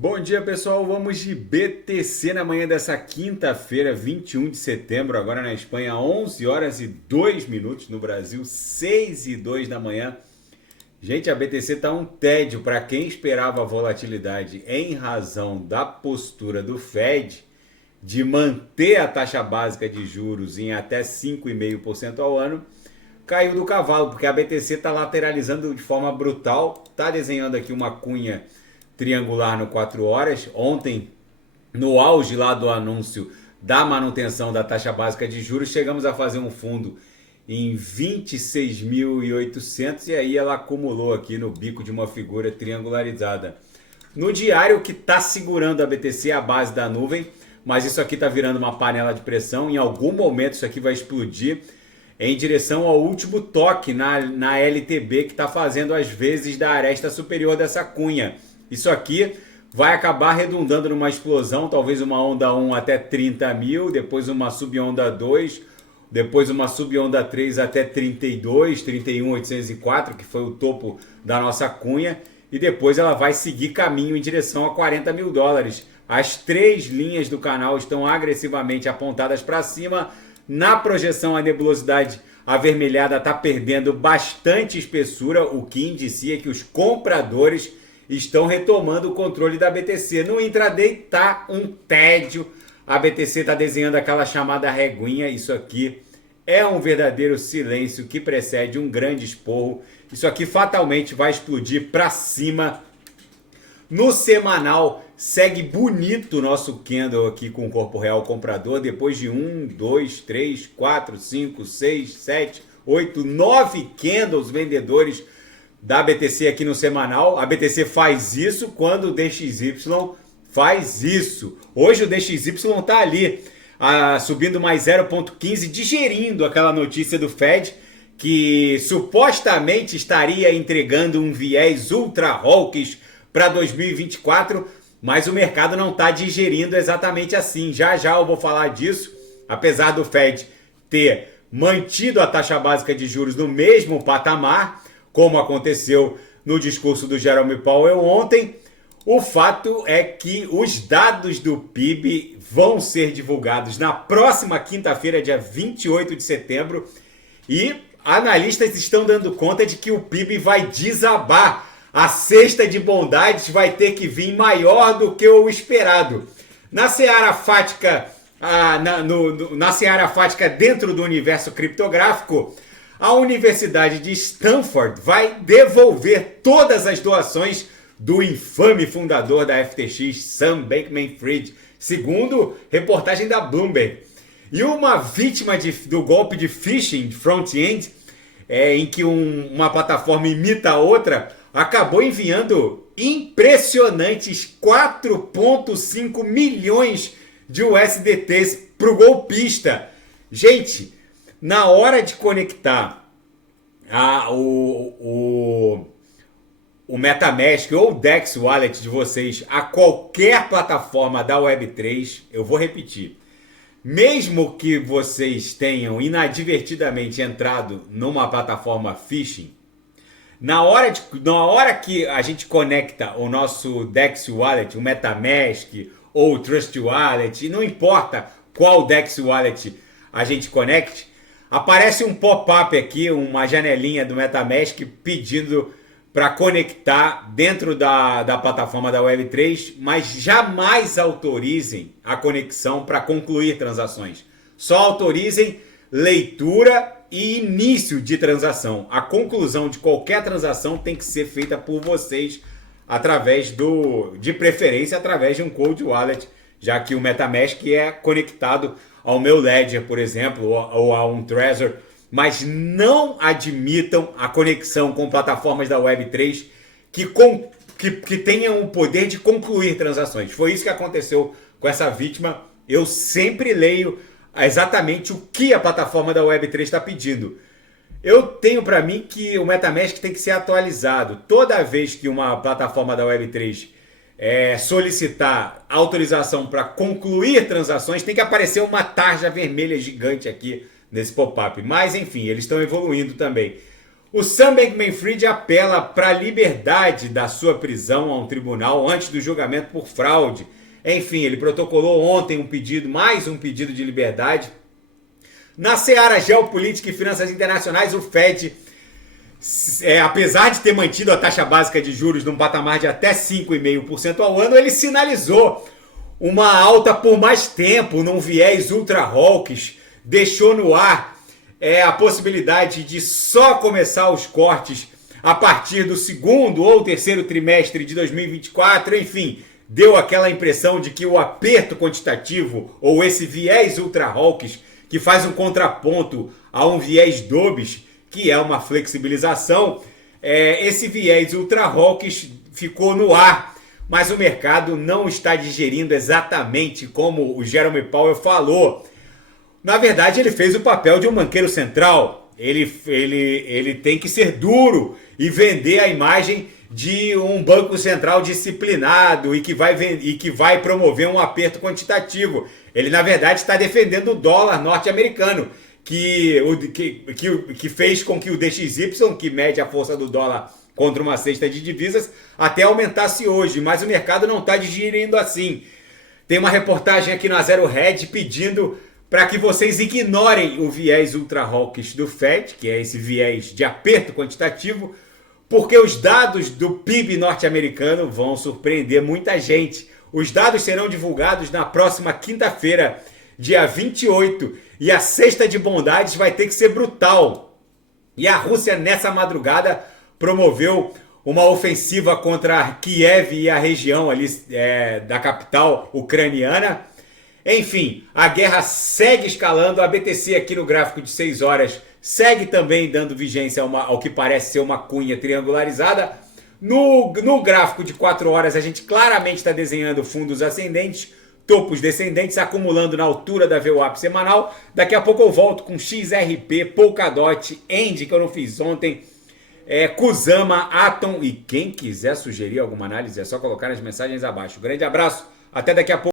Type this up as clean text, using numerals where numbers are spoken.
Bom dia, pessoal. Vamos de BTC na manhã dessa quinta-feira, 21 de setembro, agora na Espanha, 11 horas e 2 minutos, no Brasil, 6 e 2 da manhã. Gente, a BTC tá um tédio para quem esperava a volatilidade em razão da postura do Fed de manter a taxa básica de juros em até 5,5% ao ano. Caiu do cavalo, porque a BTC está lateralizando de forma brutal, está desenhando aqui uma cunha triangular no 4 horas. Ontem, no auge lá do anúncio da manutenção da taxa básica de juros, chegamos a fazer um fundo em 26.800 e aí ela acumulou aqui no bico de uma figura triangularizada. No diário, que está segurando a BTC, a base da nuvem, mas isso aqui está virando uma panela de pressão. Em algum momento isso aqui vai explodir em direção ao último toque na LTB, que está fazendo as vezes da aresta superior dessa cunha. Isso aqui vai acabar redundando numa explosão, talvez uma onda 1 até 30 mil, depois uma subonda 2, depois uma subonda 3 até 32, 31.804, que foi o topo da nossa cunha, e depois ela vai seguir caminho em direção a 40 mil dólares. As três linhas do canal estão agressivamente apontadas para cima. Na projeção, a nebulosidade avermelhada está perdendo bastante espessura, o que indicia que os compradores estão retomando o controle da BTC. No intraday tá um tédio. A BTC está desenhando aquela chamada reguinha. Isso aqui é um verdadeiro silêncio que precede um grande esporro. Isso aqui fatalmente vai explodir para cima. No semanal, segue bonito o nosso candle aqui com o corpo real comprador. Depois de 1, 2, 3, 4, 5, 6, 7, 8, 9 candles vendedores da BTC aqui no semanal. A BTC faz isso quando o DXY faz isso. Hoje o DXY está ali, subindo mais 0,15, digerindo aquela notícia do Fed, que supostamente estaria entregando um viés ultra hawkish para 2024, mas o mercado não está digerindo exatamente assim. Já já eu vou falar disso. Apesar do Fed ter mantido a taxa básica de juros no mesmo patamar, como aconteceu no discurso do Jerome Powell ontem, o fato é que os dados do PIB vão ser divulgados na próxima quinta-feira, dia 28 de setembro, e analistas estão dando conta de que o PIB vai desabar. A cesta de bondades vai ter que vir maior do que o esperado. Na seara fática, na seara fática dentro do universo criptográfico, a Universidade de Stanford vai devolver todas as doações do infame fundador da FTX, Sam Bankman-Fried, segundo reportagem da Bloomberg. E uma vítima do golpe de phishing front-end, em que uma plataforma imita a outra, acabou enviando impressionantes 4,5 milhões de USDTs para o golpista. Gente, na hora de conectar o MetaMask ou o DEX Wallet de vocês a qualquer plataforma da Web3, eu vou repetir, mesmo que vocês tenham inadvertidamente entrado numa plataforma phishing, na hora que a gente conecta o nosso DEX Wallet, o MetaMask ou o Trust Wallet, não importa qual DEX Wallet a gente conecte, aparece um pop-up aqui, uma janelinha do MetaMask pedindo para conectar dentro da plataforma da Web3, mas jamais autorizem a conexão para concluir transações. Só autorizem leitura e início de transação. A conclusão de qualquer transação tem que ser feita por vocês através de preferência, através de um cold wallet, já que o MetaMask é conectado ao meu Ledger, por exemplo, ou a um Trezor, mas não admitam a conexão com plataformas da Web3 que tenham o poder de concluir transações. Foi isso que aconteceu com essa vítima. Eu sempre leio exatamente o que a plataforma da Web3 está pedindo. Eu tenho para mim que o MetaMask tem que ser atualizado. Toda vez que uma plataforma da Web3 solicitar autorização para concluir transações, tem que aparecer uma tarja vermelha gigante aqui nesse pop-up. Mas enfim, eles estão evoluindo também. O Sam Bankman-Fried apela para a liberdade da sua prisão a um tribunal antes do julgamento por fraude. Enfim, ele protocolou ontem mais um pedido de liberdade. Na seara geopolítica e finanças internacionais, o Fed, apesar de ter mantido a taxa básica de juros num patamar de até 5,5% ao ano, ele sinalizou uma alta por mais tempo num viés ultra hawkish, deixou no ar a possibilidade de só começar os cortes a partir do segundo ou terceiro trimestre de 2024, enfim, deu aquela impressão de que o aperto quantitativo ou esse viés ultra hawkish, que faz um contraponto a um viés dovish, que é uma flexibilização, esse viés ultra hawkish ficou no ar, mas o mercado não está digerindo exatamente como o Jerome Powell falou. Na verdade, ele fez o papel de um banqueiro central. Ele tem que ser duro e vender a imagem de um banco central disciplinado e que vai promover um aperto quantitativo. Ele, na verdade, está defendendo o dólar norte-americano, que fez com que o DXY, que mede a força do dólar contra uma cesta de divisas, até aumentasse hoje. Mas o mercado não está digerindo assim. Tem uma reportagem aqui na Zero Hedge pedindo para que vocês ignorem o viés ultra hawkish do Fed, que é esse viés de aperto quantitativo, porque os dados do PIB norte-americano vão surpreender muita gente. Os dados serão divulgados na próxima quinta-feira, dia 28, e a cesta de bondades vai ter que ser brutal. E a Rússia, nessa madrugada, promoveu uma ofensiva contra Kiev e a região ali da capital ucraniana. Enfim, a guerra segue escalando, a BTC aqui no gráfico de 6 horas segue também dando vigência ao que parece ser uma cunha triangularizada. No gráfico de 4 horas a gente claramente está desenhando fundos ascendentes, topos descendentes, acumulando na altura da VWAP semanal. Daqui a pouco eu volto com XRP, Polkadot, End, que eu não fiz ontem, Kusama, Atom, e quem quiser sugerir alguma análise é só colocar nas mensagens abaixo. Grande abraço, até daqui a pouco.